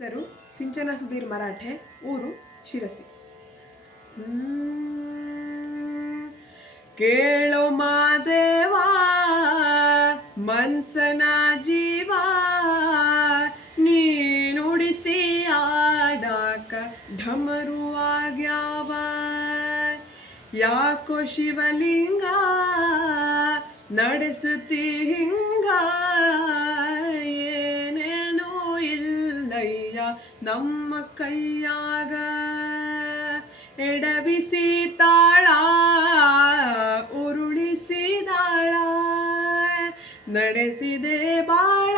ಹೆಸರು ಸಿಂಚನ ಸುಧೀರ್ ಮರಾಠೆ, ಊರು ಶಿರಸಿ. ಕೇಳೋ ಮಾದೇವಾ ಮನ್ಸನ ಜೀವ, ನೀನುಡಿಸಿ ಆಡಾಕ ಢಮರುವಾಗ್ಯಾವ. ಯಾಕೋ ಶಿವಲಿಂಗ ನಡೆಸುತ್ತಿ ಹಿಂಗ, ಏನೇನೂ ಇಲ್ಲಯ್ಯ ನಮ್ಮ ಕೈಯಾಗ. ಎಡವಿಸಿ ತಾಳ ಉರುಳಿಸಿದಾಳ, ನಡೆಸಿದೆ ಬಾಳ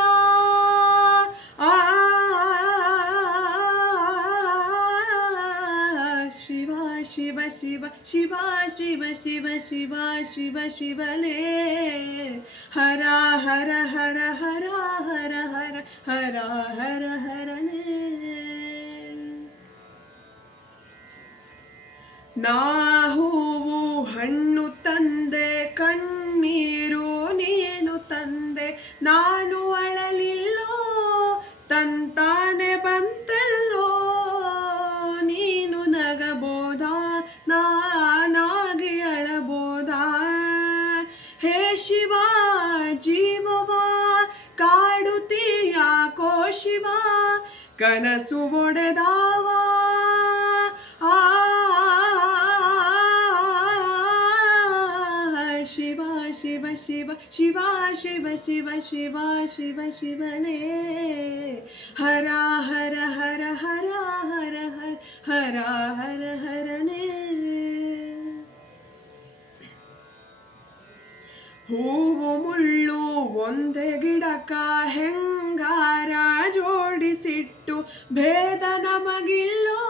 ಶಿವ ಶಿವ ಶಿವ ಶಿವ ಶಿವ ಶಿವ ಶಿವ ಶಿವ ಶಿವನೇ, ಹರ ಹರ ಹರ ಹರ ಹರ ಹರ ಹರ ಹರ ಹರನೇ. ನಾ ಹೂವು ಹಣ್ಣು ತಂದೆ, ಕಣ್ಣೀರು ನೀನು ತಂದೆ, ನಾನು ಅಳಲಿಲ್ಲೋ ತಂತಾನೆ ಬಂತಲ್ಲೋ. ನೀನು ನಗಬೋದ ನಾನಾಗಿ ಅಳಬೋದ, ಹೇ ಶಿವ ಜೀವವ ಕಾಡುತ್ತೀಯಾಕೋ ಶಿವ, ಕನಸು ಒಡೆದಾವ ಶಿವ ಶಿವ ಶಿವ ಶಿವ ಶಿವ ಶಿವ ಶಿವ ಶಿವ ಶಿವನೇ, ಹರ ಹರ ಹರ ಹರ ಹರ ಹರ ಹರ ಹರ ಹರನೇ. ಹೂವು ಮುಳ್ಳು ಒಂದೇ ಗಿಡಕ ಹೆಂಗಾರ ಜೋಡಿಸಿಟ್ಟು, ಭೇದ ನಮಗಿಲ್ಲೋ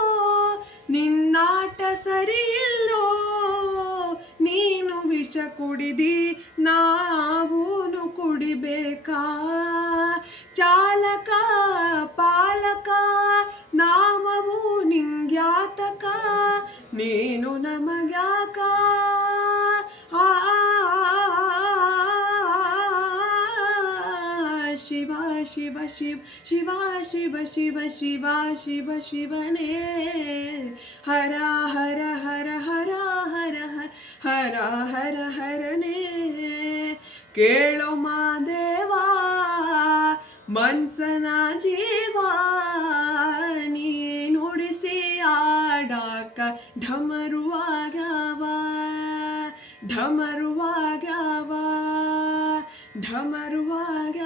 ನಿನ್ನಾಟ ಸರಿಯಿಲ್ಲೋ. ನೀನು ವಿಷ ಕುಡಿದಿ ನಾವೂನು ಕುಡಿಬೇಕಾ, ಚಾಲಕ ಪಾಲಕ ನಾಮವು ನಿಂಗ್ಯಾತಕ, ನೀನು ನಮಗ್ಯಾಕ. ಶಿವ ಶಿವ ಶಿವ ಶಿವ ಶಿವ ಶಿವ ಶಿವ ಶಿವ ಶಿವನೇ, ಹರ ಹರ ಹರ ಹರ ಹರ ಹರ ಹರ ಹರ ಹರನೇ. ಕೇಳೋ ಮಾದೇವಾ ಮನ್ಸನ ಜೀವ, ನೀನುಡಿಸಿ ಆಡಾಕ ಢಮರುವಾಗ್ಯಾವ ಢಮರುವಾಗ್ಯಾವ ಢಮರುವಾಗ್ಯಾವ.